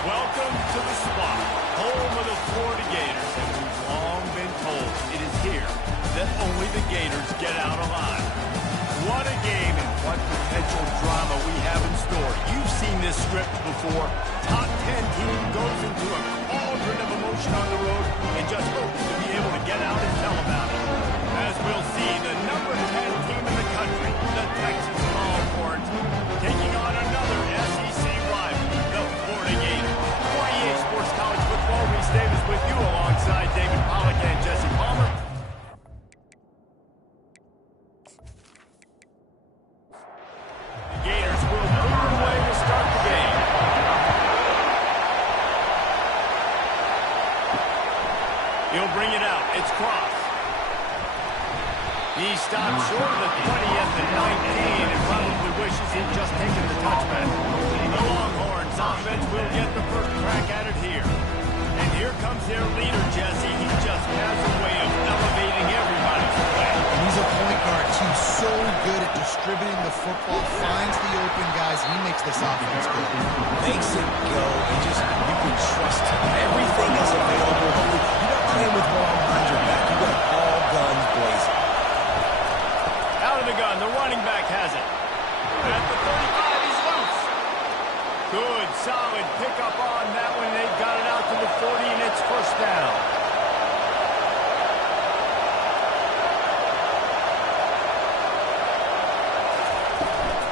Welcome to the spot, home of the Florida Gators, and we've long been told it is here that only the Gators get out alive. What a game and what potential drama we have in store. You've seen this script before. Top 10 team goes into a cauldron of emotion on the road and just hopes to be able to get out and tell about it. As we'll see, the number 10 team in the country, the Texas Longhorns, taking on another SEC rival, the Florida Gators. For EA Sports College Football, Reese Davis with you alongside David Pollack and Jesse Palmer. The Gators will move away to start the game. He'll bring it out. It's Cross. He stopped short of the 20th and 19 and probably wishes he'd just taken the touchback. The Longhorns offense will get the first crack at it here. And here comes their leader, Jesse. He just has a way of elevating everybody's play. He's a point guard, too. So good at distributing the football, finds the open guys. He makes this offense go. Makes it go. You can trust him. Everything is available. You're not playing with one behind your back. You got all guns blazing. Out of the gun, the running back has it. At the 35, he's loose. Good, solid pickup on that one. They've got it out to the 40, and it's first down.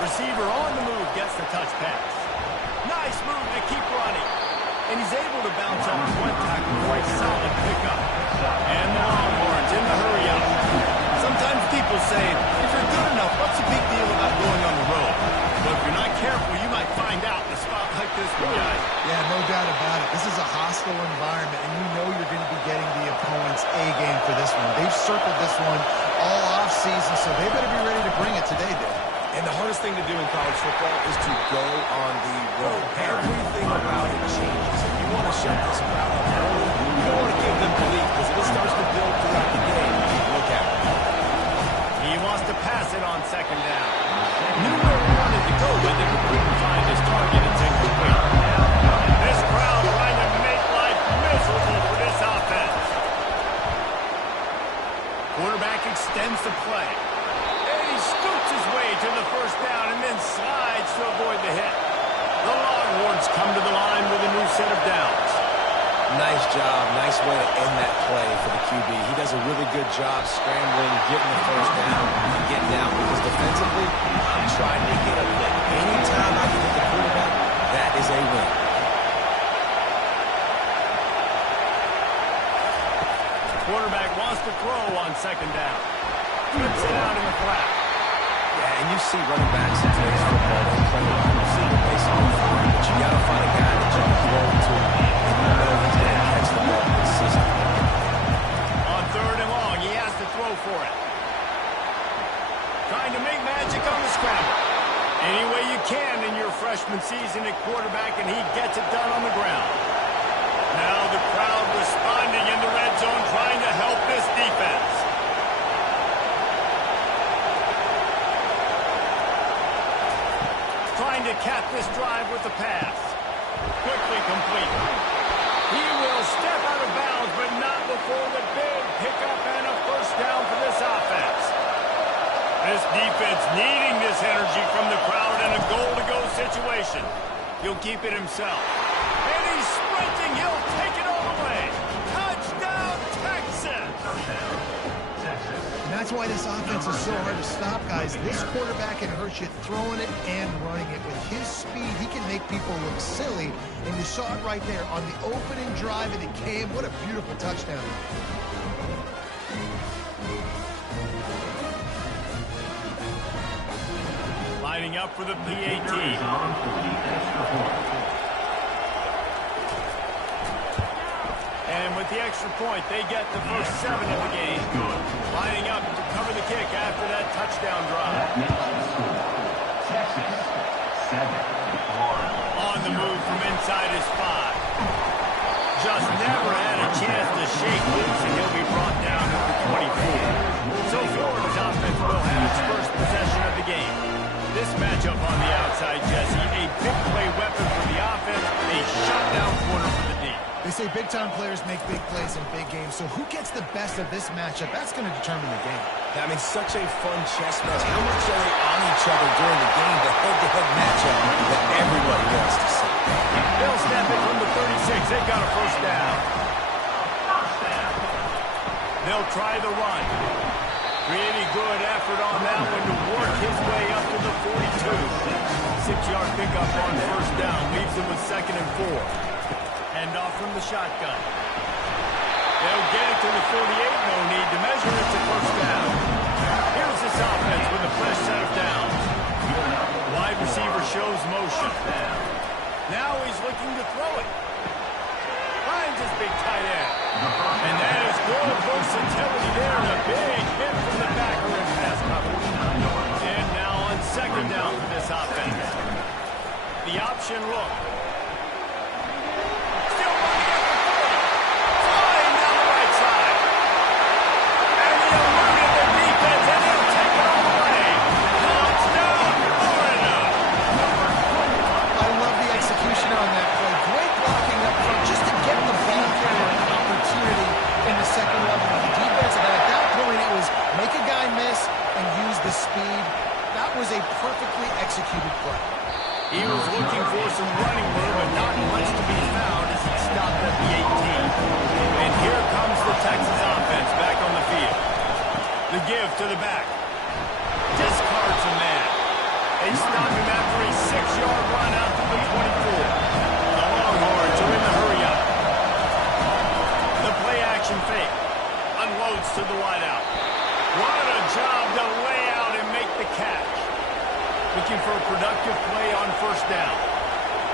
Receiver on the move gets the touch pass. Nice move to keep running. And he's able to bounce off one tackle for a solid pickup. And the Longhorns in the hurry up. Sometimes people say, if you're good enough, what's the big deal about going on the road? But if you're not careful, you might find out in a spot like this one, guys. Yeah, no doubt about it. This is a hostile environment, and you know you're going to be getting the opponent's A-game for this one. They've circled this one all off-season, so they better be ready to bring it today, Dave. And the hardest thing to do in college football is to go on the road. Everything about it changes. If you want to shut this crowd up early, you don't want to give them belief, because if it starts to build throughout the game, look at it. He wants to pass it on second down. Knew where he wanted to go with it, but couldn't find his target. It's incomplete. This crowd trying to make life miserable for this offense. Quarterback extends the play. And he scoots his way to the first down and then slides to avoid the hit. The Longhorns come to the line with a new set of downs. Nice job. Nice way to end that play for the QB. He does a really good job scrambling, getting the first down, and getting out, because defensively, I'm trying to get a lick. Anytime I can hit the quarterback, that is a win. Quarterback wants to throw on second down. Flips it out in the flat. Yeah, and you see running backs in today's football, they play around receiver basically free, but you got to find a guy that you can throw to, and you know he's going to catch the ball consistently. On third and long, he has to throw for it. Trying to make magic on the scramble. Any way you can in your freshman season at quarterback, and he gets it done on the ground. Now the crowd responding in the red zone, trying to help this defense. Trying to cap this drive with the pass. Quickly complete. He will step out of bounds, but not before the big pickup and a first down for this offense. This defense needing this energy from the crowd in a goal-to-go situation. He'll keep it himself. And he's sprinting. He'll take it all the way. Touchdown, Texas! And that's why this offense is so hard to stop, guys. This quarterback can hurt you throwing it and running it. With his speed, he can make people look silly. And you saw it right there on the opening drive, and it came. What a beautiful touchdown. Lining up for the PAT. And with the extra point, they get the first 7 of the game. Lining up to cover the kick after that touchdown drive. Texas, 7, Florida. On the move from inside his 5. Just never had a chance to shake loose, and he'll be brought down at the 24. So Florida's offense will have its first possession of the game. This matchup on the outside, Jesse, a big play weapon for the offense, a shutdown say big-time players make big plays in big games, so who gets the best of this matchup? That's going to determine the game. I mean, such a fun chess match. How much are they on each other during the game? The head-to-head matchup that everybody wants to see. They'll snap it from the 36. They got a first down. They'll try the run. Really good effort on that one to work his way up to the 42. 6-yard pickup on first down. Leaves him with 2nd and 4. Hand off from the shotgun. They'll get it to the 48. No need to measure it to first down. Here's this offense with a fresh set of downs. Wide receiver shows motion. Now he's looking to throw it. Finds his big tight end. And that is good versatility there. And a big hit from the backer in pass coverage. And now on 2nd down for this offense. The option look. Speed. That was a perfectly executed play. He was looking for some running room, but not much to be found as he stopped at the 18. And here comes the Texas offense back on the field. The give to the back. Discards a man. They stop him after a 6-yard run out to the 24. The Longhorns are in the hurry-up. The play-action fake. Unloads to the wideout. What a job to lay out and make the catch. Looking for a productive play on first down.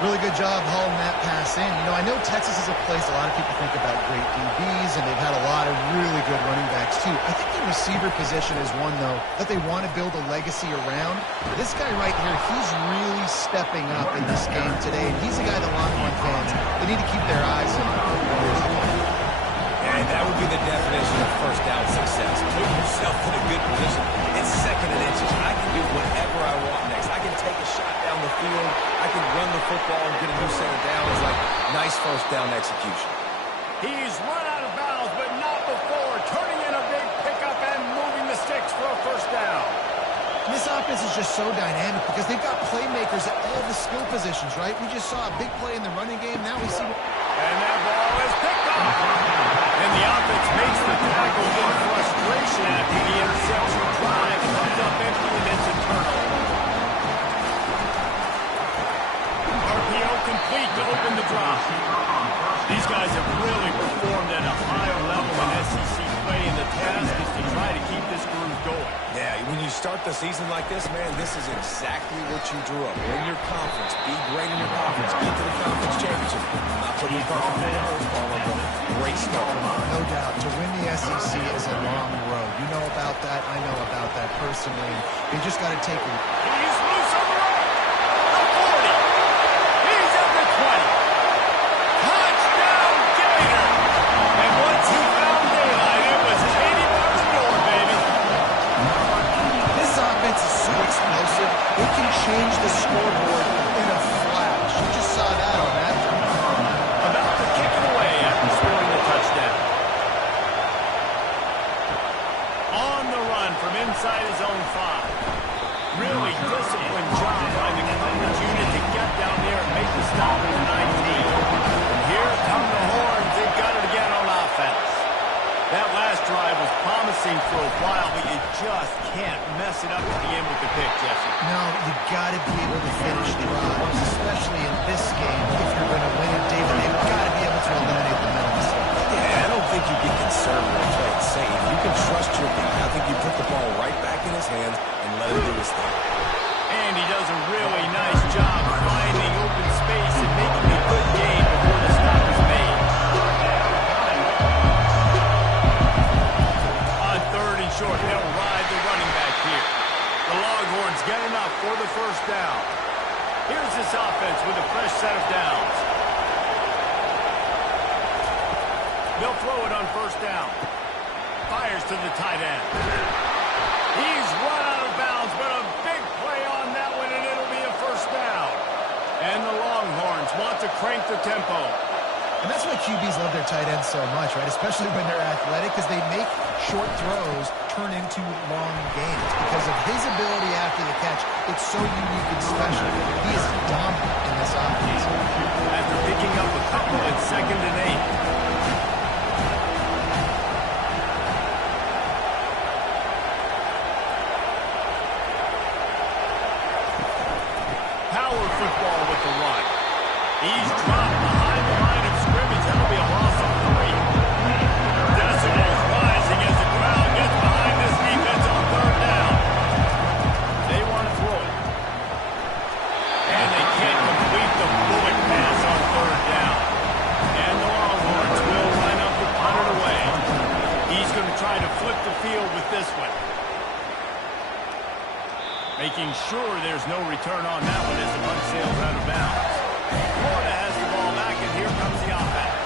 Really good job hauling that pass in. You know, I know Texas is a place a lot of people think about great DBs, and they've had a lot of really good running backs, too. I think the receiver position is one, though, that they want to build a legacy around. This guy right here, he's really stepping up in this game today, and he's the guy that Longhorn fans, they need to keep their eyes on for years to come. And that would be the definition of first down success. Put yourself in a good position. It's 2nd and inches. I can do whatever I want next. I can take a shot down the field. I can run the football and get a new set of downs. Like, nice first down execution. He's run out of bounds, but not before. Turning in a big pickup and moving the sticks for a first down. This offense is just so dynamic because they've got playmakers at all the skill positions, right? We just saw a big play in the running game. Now we see... And that ball is picked off. And the offense makes the tackle in frustration after the interception drive. Comes up empty and it's a turnover. RPO complete to open the drive. These guys have really performed at a higher level in SEC play, and the task is to try to keep this groove going. Yeah, when you start the season like this, man, this is exactly what you drew up. Win your conference, be great in your conference, get to the conference championship. Not putting your card on the first ball of a great start. No doubt. To win the SEC is a long road. You know about that. I know about that personally. You just got to take it. He's loose on the right. The 40. He's at the 20. Touchdown, Gator. And once he found daylight, it was Katie by the door, baby. This offense is so explosive, it can change the scoreboard in a flash. You just saw that on that drive. About to kick it away after scoring the touchdown. On the run from inside his own 5. Really disciplined job by the coverage unit to get down there and make the stop at the 19. And here come the Horns. They've got it again on offense. That last drive was promising for a while, but you just can't mess it up at the end with the pick, Jesse. No, you got to be able to finish drives, especially in this game. If you're going to win it, David, they've got to be able to eliminate the middle. Yeah, I don't think you get conservative and play it safe. You can trust your guy. I think you put the ball right back in his hands and let him do his thing. And he does a really nice job finding open space and making a good game before the stop is made. On 3rd and short, they'll ride the running back here. The Longhorns get enough for the first down. Here's this offense with a fresh set of downs. They'll throw it on first down. Fires to the tight end. He's run out of bounds, but a big play on that one, and it'll be a first down. And the Longhorns want to crank the tempo. And that's why QBs love their tight ends so much, right? Especially when they're athletic, because they make short throws turn into long gains. Because of his ability after the catch, it's so unique and special. He is dominant in this offense. After picking up a couple at 2nd and 8. Power football with the run. He's dropped behind the line of scrimmage. That'll be a loss of 3. Decibels rising as the crowd gets behind this defense on 3rd down. They want to throw it. And they can't complete the bullet pass on 3rd down. And the Longhorns will line up to punt it away. He's going to try to flip the field with this one. Making sure there's no return on that one as the punt sails out of bounds. Florida has the ball back, and here comes the offense.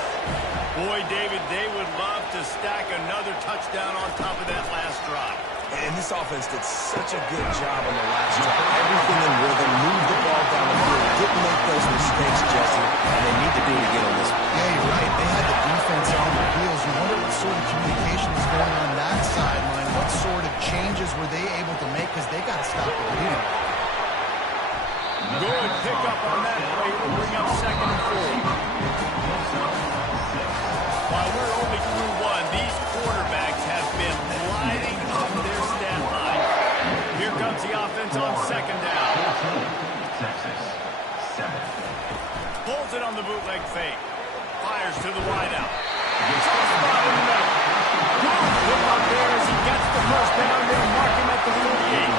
Boy, David, they would love to stack another touchdown on top of that last drive. And this offense did such a good job on the last drive. Everything in rhythm, moved the ball down the field, didn't make those mistakes, Jesse, and they need to do it again on this one. Yeah, you're right. They had the defense on their heels. You wonder what sort of communication is going on that sideline. What sort of changes were they able to make, because they got to stop the lead. Good pickup on that play. We'll bring up 2nd and 4. While we're only through 1, these quarterbacks have been lighting up their stat line. Here comes the offense on 2nd down. Texas, 7. Pulls it on the bootleg fake. Fires to the wideout. Tough spot in the middle. Good pick up there as he gets the first down. They'll mark him at the 38.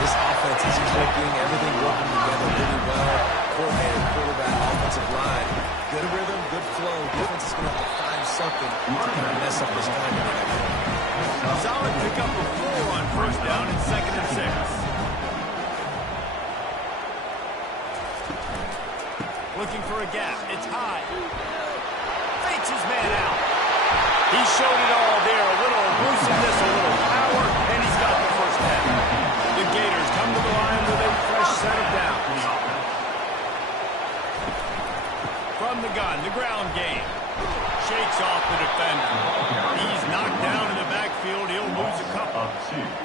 This offense is clicking, everything working together really well. Coordinated quarterback, offensive line. Good rhythm, good flow. Defense is going to have to find something to kind of mess up this time to get that. Solid pickup of 4 on 1st down and 2nd and 6. Looking for a gap. It's high. Fakes his man out. He showed it all there. A little elusiveness, a little power, and he's got the first down. The Gators come to the line with a fresh set of downs. From the gun, the ground game. Shakes off the defender. He's knocked down in the backfield. He'll lose a couple.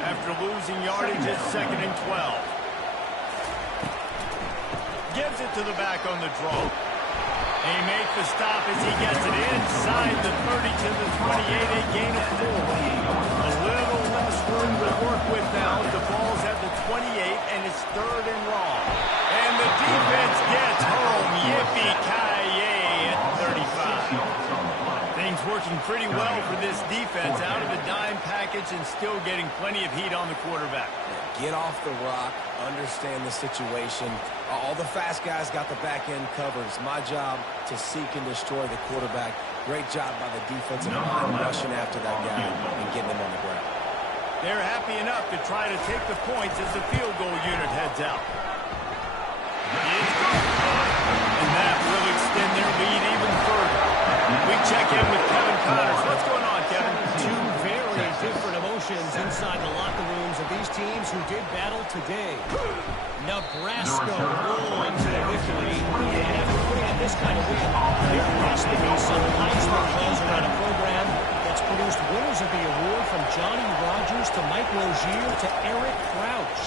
After losing yardage, it's 2nd and 12. Gives it to the back on the draw. They make the stop as he gets it inside the 30 to the 28, a gain of 4. A little less room to work with now. The ball's at the 28, and it's 3rd and long. And the defense gets home. Yippee-ki-yay at 35. Things working pretty well for this defense. Out of the dime package and still getting plenty of heat on the quarterback. Get off the rock, understand the situation. All the fast guys got the back end covered. It's my job to seek and destroy the quarterback. Great job by the defensive line rushing after that guy and getting him on the ground. They're happy enough to try to take the points as the field goal unit heads out. And that will extend their lead even further. We check in with Kevin Connors. What's going on, Kevin? Two very different emotions inside the locker rooms of these teams who did battle today. Nebraska rolling to the victory, and after putting in this kind of win, there has to be some Heisman buzz around a program that's produced winners of the award from Johnny Rodgers to Mike Rozier to Eric Crouch.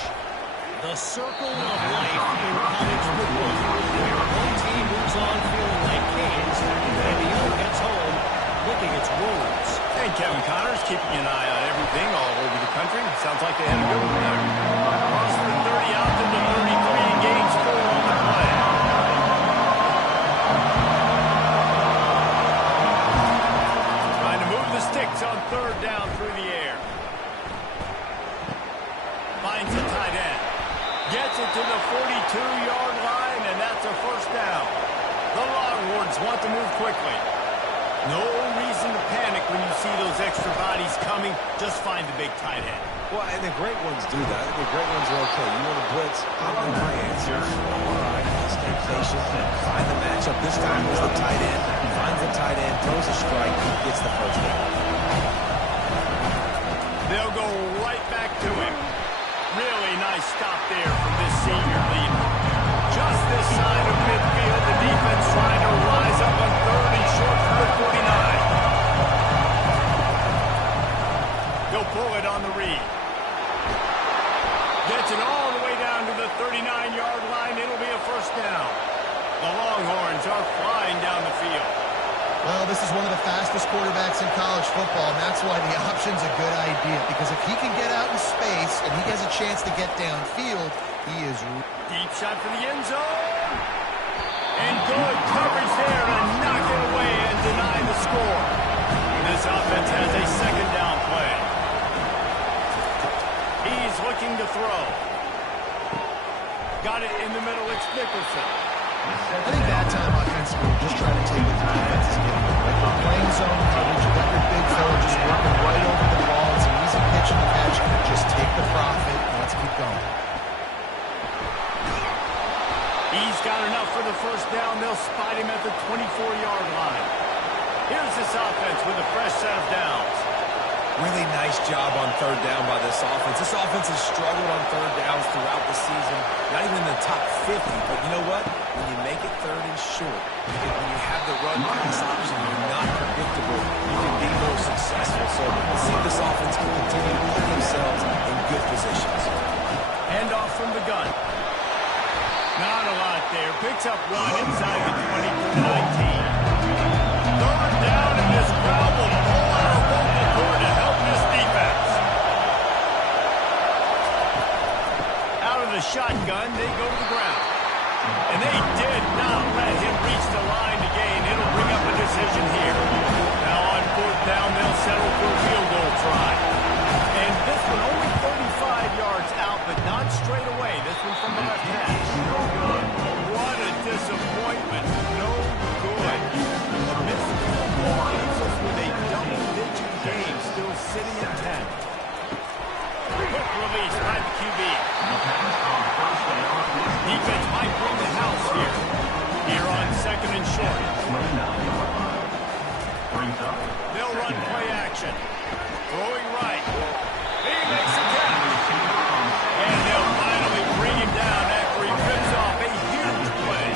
The circle of life in college football, where one team moves on feeling like kings, and the other gets home licking its wounds. And Kevin Connors keeping an eye on everything all over the country. Sounds like they had a good one there. Cross the 30 out to the 33, gains 4 on the play. Trying to move the sticks on 3rd down through the air. Finds the tight end. Gets it to the 42-yard line, and that's a 1st down. The Longhorns want to move quickly. No reason to panic when you see those extra bodies coming. Just find the big tight end. Well, and the great ones do that. The great ones are okay. You want to blitz, I know my answer. All right, stay patient, find the matchup. This time it was the tight end. Finds the tight end, throws a strike, gets the 1st down. They'll go right back to him. Really nice stop there from this senior leader. Just this side of midfield, the defense trying to rise up on 3rd He'll pull it on the read. Gets it all the way down to the 39-yard line. It'll be a first down. The Longhorns are flying down the field. Well, this is one of the fastest quarterbacks in college football, and that's why the option's a good idea. Because if he can get out in space and he has a chance to get downfield, he is... Deep shot for the end zone. And good coverage there to knock it away and deny the score. This offense has a second down play. He's looking to throw. Got it in the middle. It's Nicholson. I think that time offensively, we're just trying to take what the defense is giving them. Like we're playing zone coverage, you got your big fella just working right over the ball. It's an easy pitch and catch. Just take the profit and let's keep going. He's got enough for the first down. They'll spot him at the 24-yard line. Here's this offense with a fresh set of downs. Really nice job on third down by this offense. This offense has struggled on third downs throughout the season. Not even in the top 50. But you know what? When you make it third and short, when you have the run-pass option, you're not predictable, you can be more successful. So let's see if this offense can continue to put themselves in good positions. Hand off from the gun. Not a lot there. Picks up one inside the 20 to 19. Third down, and this crowd will pull out a vocal cord to help this defense. Out of the shotgun, they go to the ground. And they did not let him reach the line to gain. It'll bring up a decision here. Now on fourth down, they'll settle for a field goal try. And this one only 35 yards out, but not straight away. This one from the left hash. What a disappointment. No good. A missed field goal leaves us with a double-digit game, still sitting at 10. Quick release by the QB. Defense might bring the house here. Here on second and short. They'll run play action. Throwing right. He makes a catch. And they'll finally bring him down after he rips off a huge play.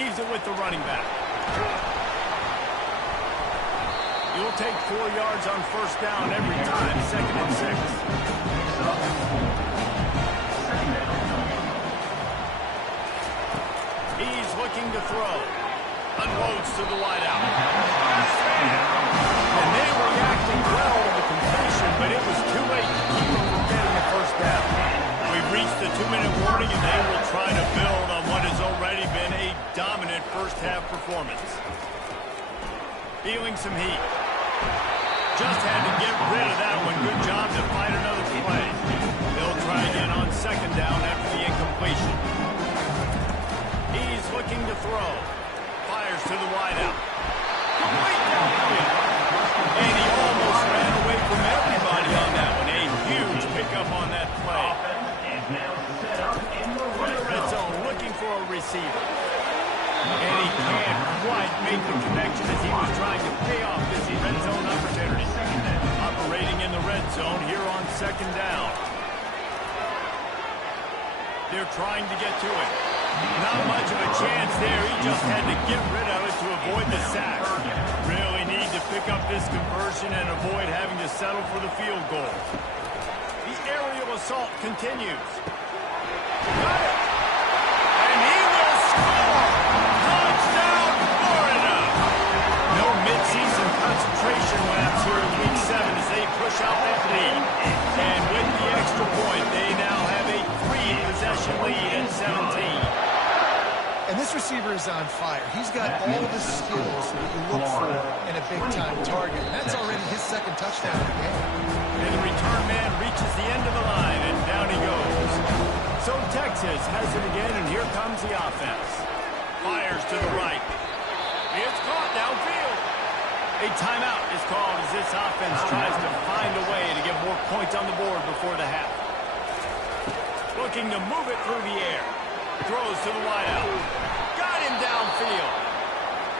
Leaves it with the running back. You'll take 4 yards on first down every time. Second and 6. He's looking to throw. Unloads to the wideout. And they were reacting well to the completion, but it was too late to keep them from getting the first down. We've reached the 2-minute warning, and they will try to build on what has already been a dominant first-half performance. Feeling some heat. Just had to get rid of that one. Good job to find another play. They'll try again on second down after the incompletion. He's looking to throw. Fires to the wideout. Complete downfield. And he almost ran away from everybody on that one. A huge pickup on that play. In the red zone, looking for a receiver. And he can't quite make the connection as he was trying to pay off this red zone opportunity. Operating in the red zone here on second down. They're trying to get to it. Not much of a chance there. He just had to get rid of it to avoid the sack. Really need to pick up this conversion and avoid having to settle for the field goal. The aerial assault continues. Got it! And he will score! Touchdown, Florida! No midseason concentration laps here in Week 7 as they push out that lead. And with the extra point, they now have a 3-possession lead at 17. And this receiver is on fire. He's got all the skills that you look for in a big-time target. And that's already his second touchdown of the game. And the return man reaches the end of the line, and down he goes. So Texas has it again, and here comes the offense. Fires to the right. It's caught downfield. A timeout is called as this offense tries to find a way to get more points on the board before the half. Looking to move it through the air. Throws to the wideout. Got him downfield.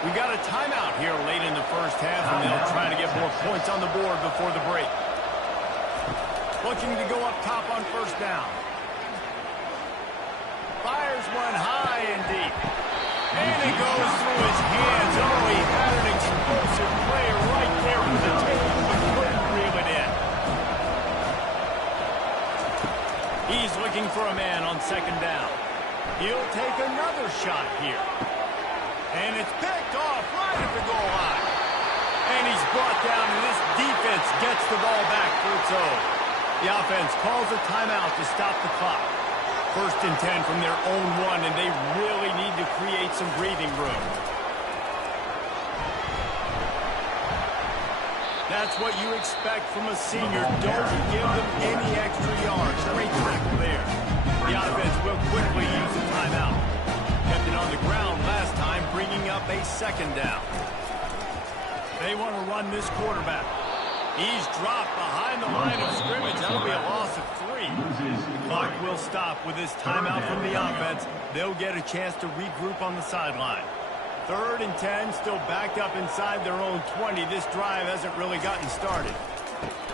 We got a timeout here late in the first half, and they'll try to get more points on the board before the break. Looking to go up top on first down. Fires one high and deep. And it goes through his hands. Oh, he had an explosive play for a man on second down. He'll take another shot here. And it's picked off right at the goal line. And he's brought down, and this defense gets the ball back for its own. The offense calls a timeout to stop the clock. 1st and 10 from their own 1, and they really need to create some breathing room. That's what you expect from a senior. Don't give them any extra yards. Great tackle there. The offense will quickly use a timeout. Kept it on the ground last time, bringing up a 2nd down. They want to run this quarterback. He's dropped behind the line of scrimmage. That'll be a loss of 3. The clock will stop with this timeout from the offense. They'll get a chance to regroup on the sideline. 3rd and 10, still backed up inside their own 20. This drive hasn't really gotten started.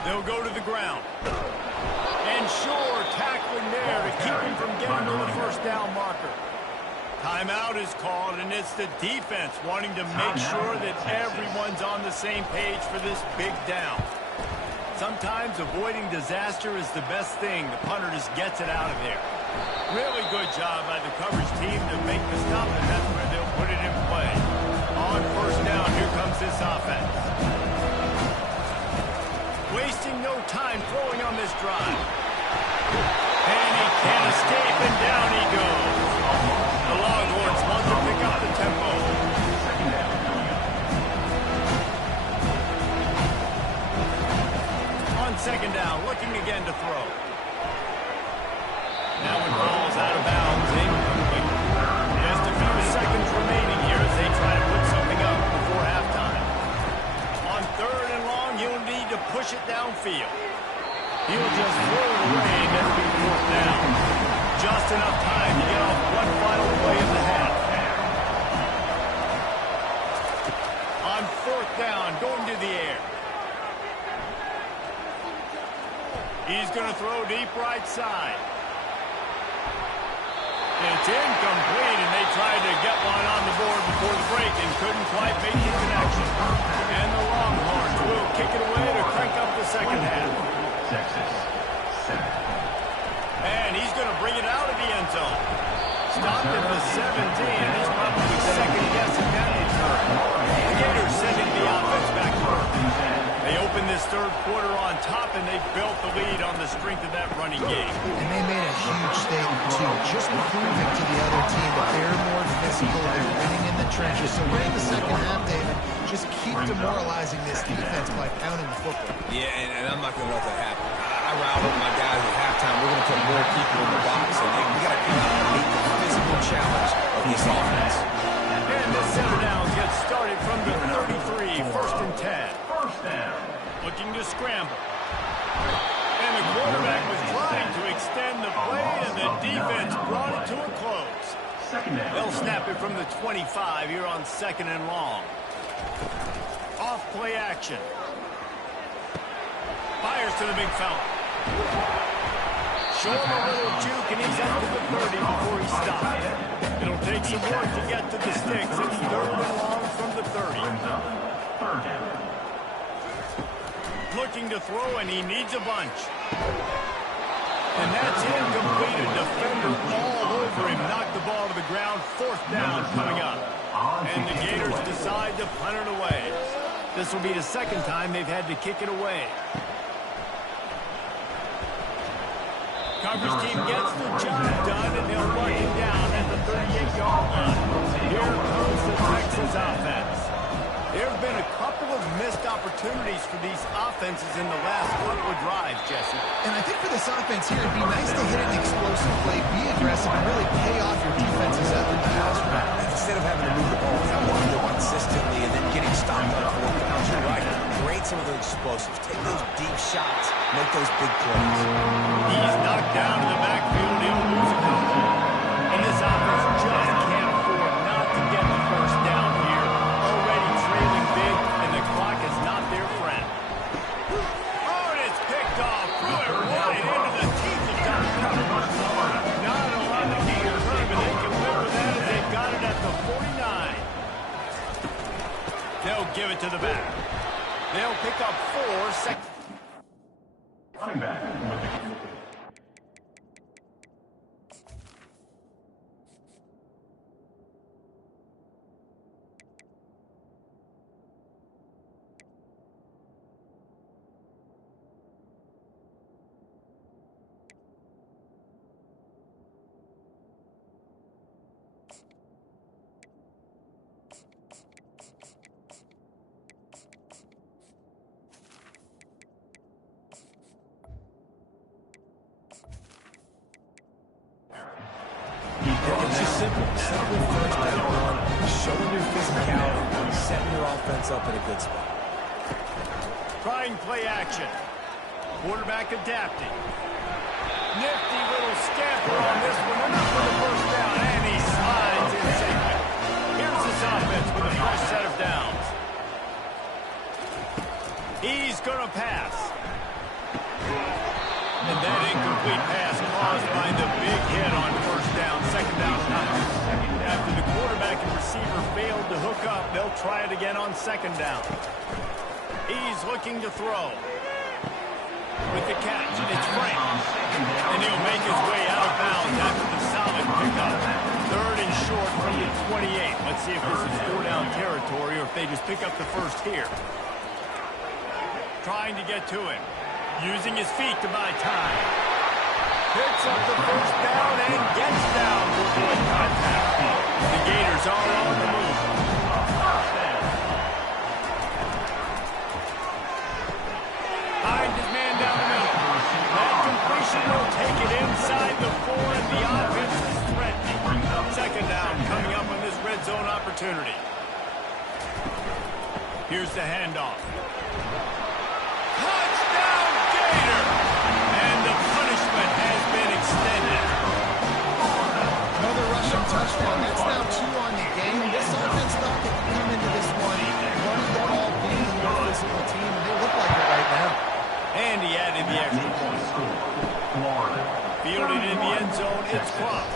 They'll go to the ground. And sure, tackling there to keep him from getting to the 1st down marker. Timeout is called, and it's the defense wanting to make sure that everyone's on the same page for this big down. Sometimes avoiding disaster is the best thing. The punter just gets it out of there. Really good job by the coverage team to make the stop, and that's where they'll put it in play. On 1st down, here comes this offense. Wasting no time throwing on this drive. And he can't escape, and down he goes. The Longhorns want to pick up the tempo. On 2nd down, looking again to throw. That one falls out of bounds, incomplete. Just a few seconds remaining here as they try to put something up before halftime. On 3rd and long, he'll need to push it downfield. He'll just throw it away, and that'll be 4th down. Just enough time to get off one final play of the half. On 4th down, going to the air. He's going to throw deep right side. It's incomplete, and they tried to get one on the board before the break and couldn't quite make the connection. And the Longhorns will kick it away to crank up the 2nd half. Texas, 7. And he's going to bring it out of the end zone. Stopped at the 17, and he's probably second-guessing that return. The Gators sending the offense back to work. They opened this 3rd quarter on top, and they built the lead on the strength of that running game. And they made a huge statement, too, just proving to the other team that they're more physical, they're winning in the trenches. So we're in the 2nd half, David. Just keep demoralizing this defense by pounding the football. Yeah, and I'm not going to let that happen. I riled up my guys at halftime. We're going to put more people in the box, and we got to come out and meet the physical challenge of this offense. And this 2nd down gets started from the 33, 1st and 10. Looking to scramble. And the quarterback was trying to extend the play, and the defense brought it to a close. They'll snap it from the 25 here on 2nd and long. Off play action. Fires to the big fella. Show him a little juke, and he's up to the 30 before he stops. It'll take some work to get to the sticks. It's 3rd and long from the 30. Looking to throw, and he needs a bunch. And that's incomplete. A defender all over him. Knocked the ball to the ground. 4th down coming up. And the Gators decide to punt it away. This will be the 2nd time they've had to kick it away. Coverage team gets the job done, and they'll run him down at the 38-yard line. Here comes the Texas offense. There have been a couple of missed opportunities for these offenses in the last couple of drives, Jesse. And I think for this offense here, it'd be nice to hit an explosive play, be aggressive, and really pay off your defense's effort to pass around. Instead of having to move the ball consistently and then getting stopped on 4th down, you're right. Create some of those explosives. Take those deep shots. Make those big plays. He's knocked down in the backfield. He'll lose a couple. And this offense just can't afford not to get the 1st down here. Already trailing big, and the clock is not their friend. Oh, and it's picked off. Threw it right into the teeth of Don Cover. Not a lot to keep it turn, but they can live with that as they've got it at the 49. They'll give it to the back. They'll pick up 4 seconds. Running back with the It's just simple. Simple first down run, showing your physicality, setting your offense up in a good spot. Trying play action. Quarterback adapting. Nifty little scamper on this one. Enough for the first down, and he slides in safely. Here's this offense with a fresh set of downs. He's going to pass. And that incomplete pass caused by the big hit on first down. Second down coming. After the quarterback and receiver failed to hook up, they'll try it again on second down. He's looking to throw. With the catch, it's Frank. And he'll make his way out of bounds after the solid pickup. Third and short from the 28. Let's see if this is four-down territory or if they just pick up the first here. Trying to get to him. Using his feet to buy time. Picks up the first down and gets down to avoid contact. The Gators are on the move. Behind his man down the middle. That completion will take it inside the 4, and the offense is threatening. Second down coming up on this red zone opportunity. Here's the handoff. Touchdown, Gator! And the punishment has been extended. Another rushing touchdown. That's now 2 on the game. This offense thought they could come into this one running the ball, being the more physical team, and they look like it right now. And he added the extra point. Fielded in the end zone, it's Crump.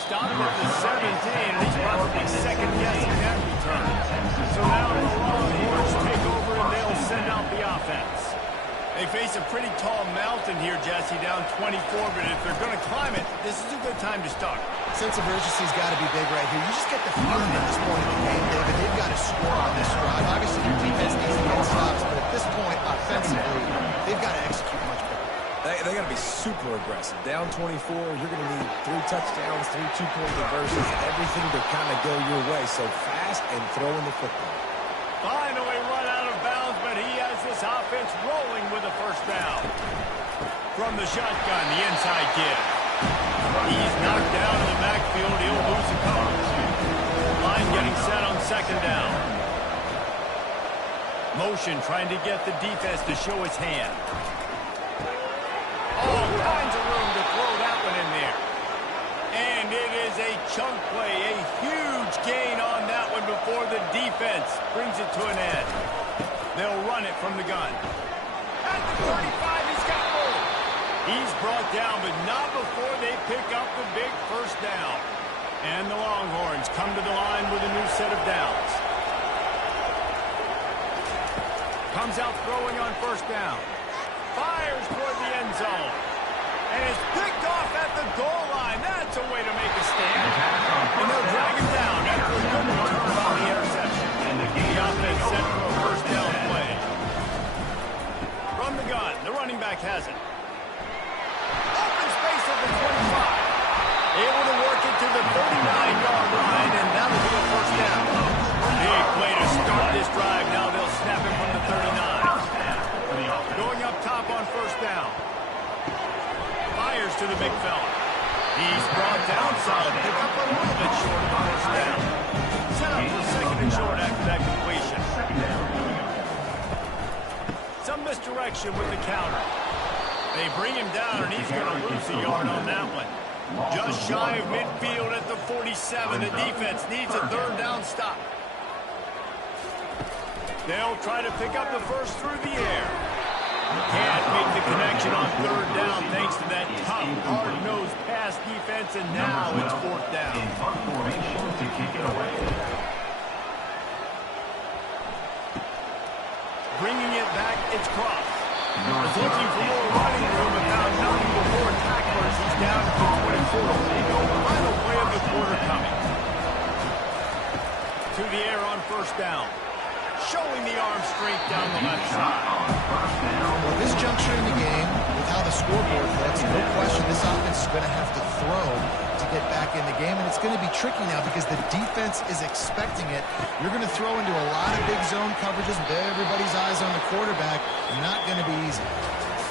Stopped at the 17, and he's probably second-guessing that return. So now the Longhorns take over, and they'll send out the offense. They face a pretty tall mountain here, Jesse, down 24, but if they're going to climb it, this is a good time to start. Sense of urgency's got to be big right here. You just get the feeling at this point in the game, David, they've got to score on this drive. Obviously, your defense needs to get stops, but at this point, offensively, they've got to execute much better. They got to be super aggressive. Down 24, you're going to need 3 touchdowns, 3 two-point conversions, everything to kind of go your way. So fast and throwing the football. Finally run out of bounds, but he has this offense rolling with a first down. From the shotgun, the inside give. He's knocked down in the backfield. He'll lose a couple. Line getting set on second down. Motion trying to get the defense to show his hand. All kinds of room to throw that one in there. And it is a chunk play, a huge gain on that one before the defense brings it to an end. They'll run it from the gun. At the 35, he's got room. He's brought down, but not before they pick up the big first down. And the Longhorns come to the line with a new set of downs. Comes out throwing on first down. Fires toward the end zone. And is picked off at the goal line. That's a way to make a stand. And they'll drag him down after a good return on the interception. The offense set for a first down play. From the gun, the running back has it. Open space at the 25. Able to work it to the 39-yard line, and that'll be a first down. Big play to start this drive. Now they'll snap it from the 39. Going up top on first down. Fires to the big fella. He's brought down solid. Pick up a little bit short of the first down. Set up for second and short after that completion. Some misdirection with the counter. They bring him down, and he's going to lose a yard on that one. Just shy of midfield at the 47. The defense needs a third down stop. They'll try to pick up the first through the air. Can't make the connection on third down thanks to that tough, hard-nosed pass defense, and now it's fourth down. Bringing it back, it's Cross. Was looking for more running room and found nothing before tacklers. He's down to the 24. Final play of the quarter coming. To the air on first down. Showing the arm strength down the left side. Well, this juncture in the game, with how the scoreboard looks, no question this offense is going to have to throw to get back in the game, and it's going to be tricky now because the defense is expecting it. You're going to throw into a lot of big zone coverages with everybody's eyes on the quarterback. Not going to be easy.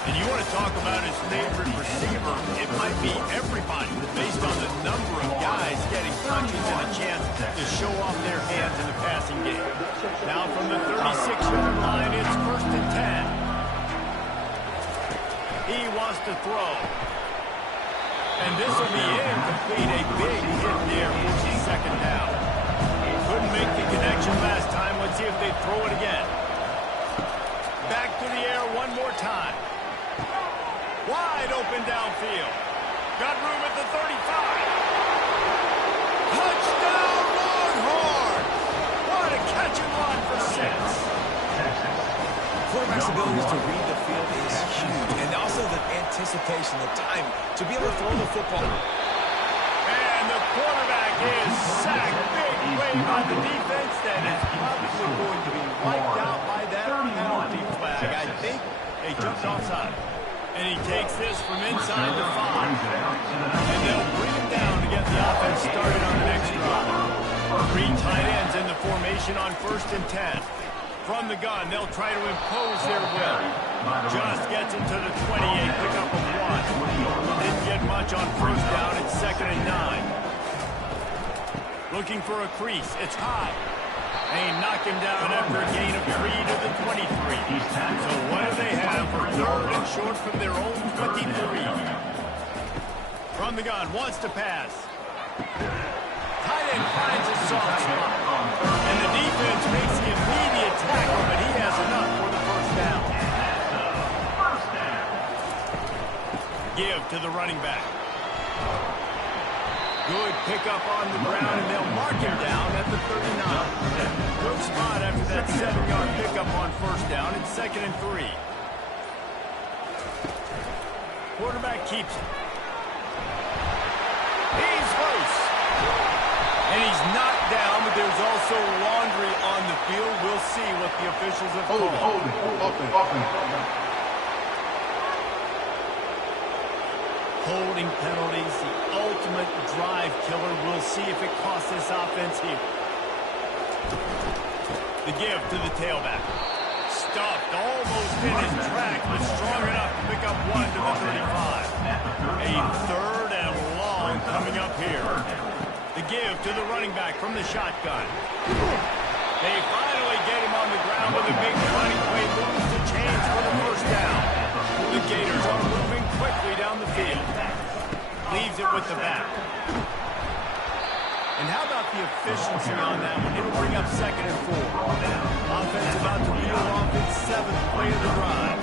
And you want to talk about his favorite receiver, it might be everybody based on the number of guys getting touches and a chance to show off their hands in the passing game. Now from the 36-yard line, it's 1st and 10. He wants to throw. And this will be incomplete. A big hit there for the 2nd down. Couldn't make the connection last time. Let's see if they throw it again. Back to the air one more time. Wide open downfield. Got room at the 35. Touchdown Longhorn! What a catch and run for 6. Quarterback's ability to read the field is huge, and also the anticipation, the time to be able to throw the football. And the quarterback is sacked. Big play by the defense that is probably going to be wiped out by that penalty flag. I think they jumped offside. And he takes this from inside the 5. And they'll bring him down to get the offense started on the next drive. 3 tight ends in the formation on 1st and 10. From the gun, they'll try to impose their will. Just gets it to the 28, pick up a 1. Didn't get much on 1st down. It's 2nd and 9. Looking for a crease. It's high. They knock him down after a gain of 3 to the 23. So what do they have for 3rd and short from their own 23? From the gun, wants to pass. Tight end finds a soft spot. And the defense makes the immediate tackle, but he has enough for the 1st down. Give to the running back. Good pickup on the ground, and they'll mark him down at the 39. Good spot after that 7-yard pickup on 1st down. It's 2nd and 3. Quarterback keeps it. He's loose. And he's knocked down, but there's also laundry on the field. We'll see what the officials have called. Holding penalties, the ultimate drive killer. We'll see if it costs this offense here. The give to the tailback. Stuffed almost in his track, but strong enough to pick up 1 to the 35. A 3rd and long coming up here. The give to the running back from the shotgun. They finally get him on the ground with a big running play. Moves the chains for the 1st down. The Gators are moving quickly down the field. Leaves it with the back. And how about the efficiency on that one? It'll bring up 2nd and 4. Offense about to reel off its 7th play of the drive.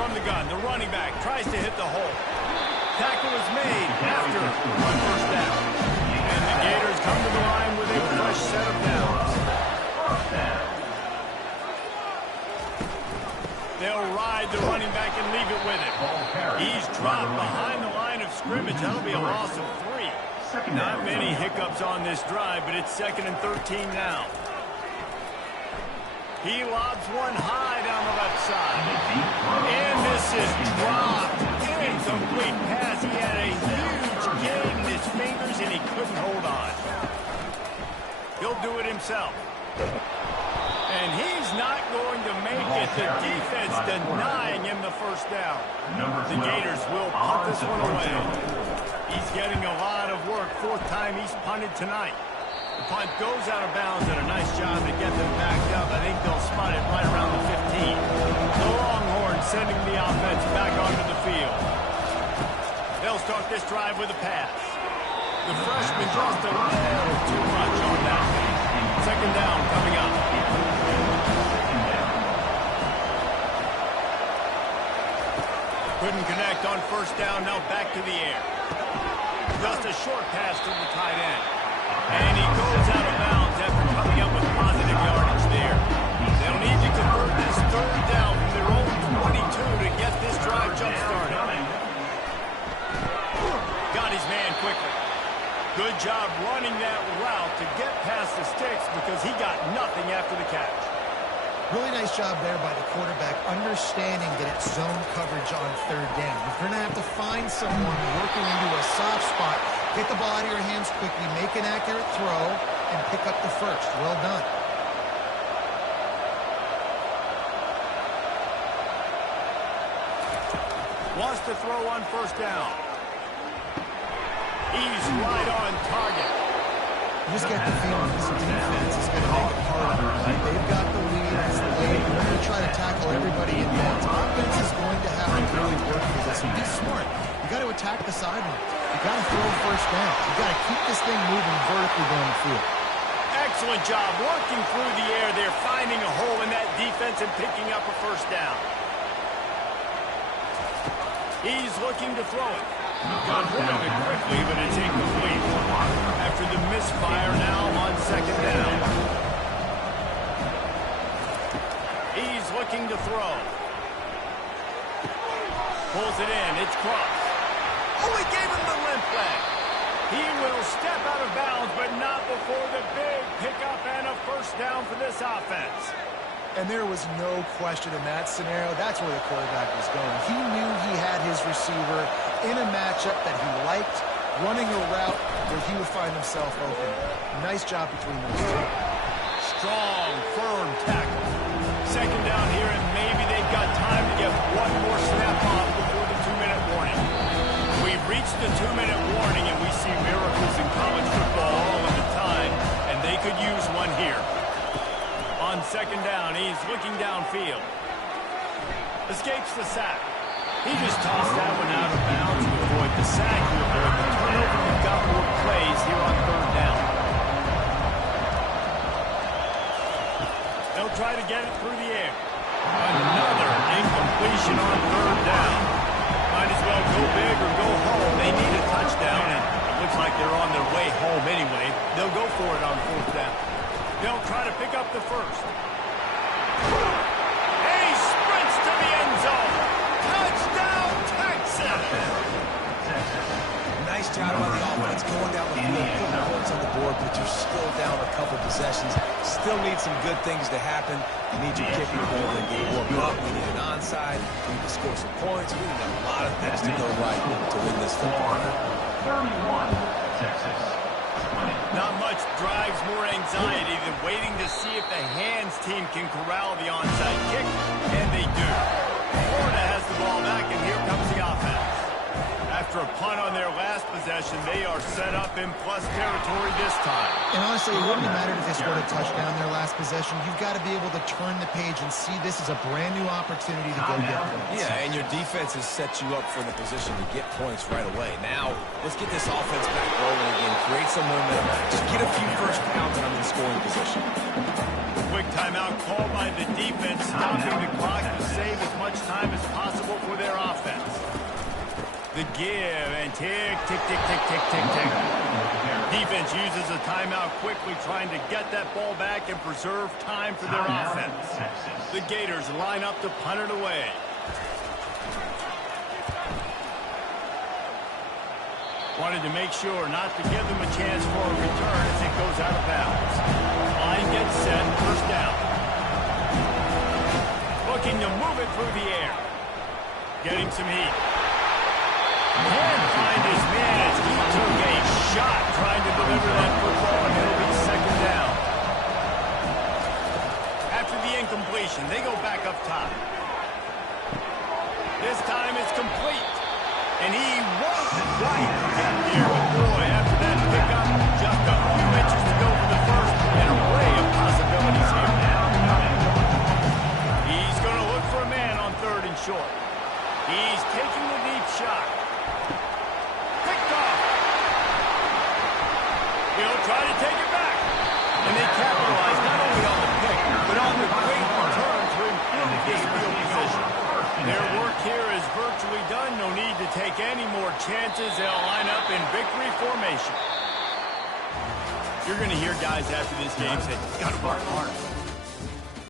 From the gun, the running back tries to hit the hole. Tackle is made after 1st down. And the Gators come to the line with a fresh set of downs. They'll ride the running back and leave it with him. He's dropped behind the line of scrimmage. That'll be a loss of 3. Not many hiccups on this drive, but it's 2nd and 13 now. He lobs one high down the left side. And this is dropped. Incomplete pass. He had a huge gain in his fingers, and he couldn't hold on. He'll do it himself. And he's not going to make it. The defense denying him the 1st down. The Gators will punt this one away. He's getting a lot of work. 4th time he's punted tonight. The punt goes out of bounds, and a nice job to get them backed up. I think they'll spot it right around the 15. The Longhorns sending the offense back onto the field. They'll start this drive with a pass. The freshman just a little too much on that one. 2nd down coming up. Couldn't connect on 1st down. Now back to the air. Just a short pass to the tight end. And he goes out of bounds after coming up with positive yardage there. They'll need to convert this 3rd down from their own 22 to get this drive jump-started. Got his man quickly. Good job running that route to get past the sticks because he got nothing after the catch. Really nice job there by the quarterback, understanding that it's zone coverage on 3rd down. You're going to have to find someone working into a soft spot, get the ball out of your hands quickly, make an accurate throw, and pick up the 1st. Well done. Wants to throw on first down. He's right on target. You just get the feeling this defense is going to make it harder. They've got the lead. It's late. They're going to try to tackle everybody in bounds. Offense is going to have to really work for this. And be smart. You got to attack the sideline. You got to throw first down. You got to keep this thing moving vertically down the field. Excellent job working through the air there, finding a hole in that defense and picking up a first down. He's looking to throw it. Got rid of it quickly, but it's incomplete. After the misfire, now on second down. He's looking to throw. Pulls it in. It's crossed. Oh, he gave him the limp leg. He will step out of bounds, but not before the big pickup and a first down for this offense. And there was no question in that scenario. That's where the quarterback was going. He knew he had his receiver in a matchup that he liked, running a route where he would find himself open. Nice job between those two. Strong, firm tackle. Second down here, and maybe they've got time to get one more snap off before the 2-minute warning. We've reached the 2-minute warning, and we see miracles in college football all of the time, and they could use one here. On second down, he's looking downfield. Escapes the sack. He just tossed that one out of bounds to avoid the sack. To avoid the turnover, we've got more plays here on third down. They'll try to get it through the air. Another incompletion on third down. Might as well go big or go home. They need a touchdown, and it looks like they're on their way home anyway. They'll go for it on fourth down. They'll try to pick up the first. And he sprints to the end zone. Touchdown, Texas! Nice job by the offense going down the field, putting points on the board, but you're still down a couple possessions. Still need some good things to happen. You need your kicker to go and get warmed up. We need an onside. We need to score some points. We need a lot of things to go right to win this football. 31, Texas. Not much drives more anxiety than waiting to see if the hands team can corral the onside kick, and they do. Florida has the ball back, and here comes the offense. After a punt on their last possession, they are set up in plus territory this time. And honestly, it wouldn't have mattered if they scored a touchdown their last possession. You've got to be able to turn the page and see this is a brand new opportunity to go get points. Yeah, and your defense has set you up for the position to get points right away. Now, let's get this offense back rolling again, create some momentum, just get a few first downs and I'm in scoring position. Quick timeout called by the defense, stopping the clock to save as much time as possible for their offense. The give, and tick, tick, tick, tick, tick, tick, tick. Defense uses a timeout quickly, trying to get that ball back and preserve time for their offense. The Gators line up to punt it away. Wanted to make sure not to give them a chance for a return as it goes out of bounds. Line gets set, first down. Looking to move it through the air. Getting some heat. Can't find his man as he took a shot trying to deliver that football, and it'll be second down. After the incompletion, they go back up top. This time it's complete. And he won't quite get there. But boy, after that pickup, just a few inches to go for the first, and an array of possibilities here. He's going to look for a man on third and short. He's taking the deep shot. Picked off. He'll try to take it back. And they capitalize not only on the pick, but on the great return to improve his field position. Their work here is virtually done. No need to take any more chances. They'll line up in victory formation. You're going to hear guys after this game say, got to work harder.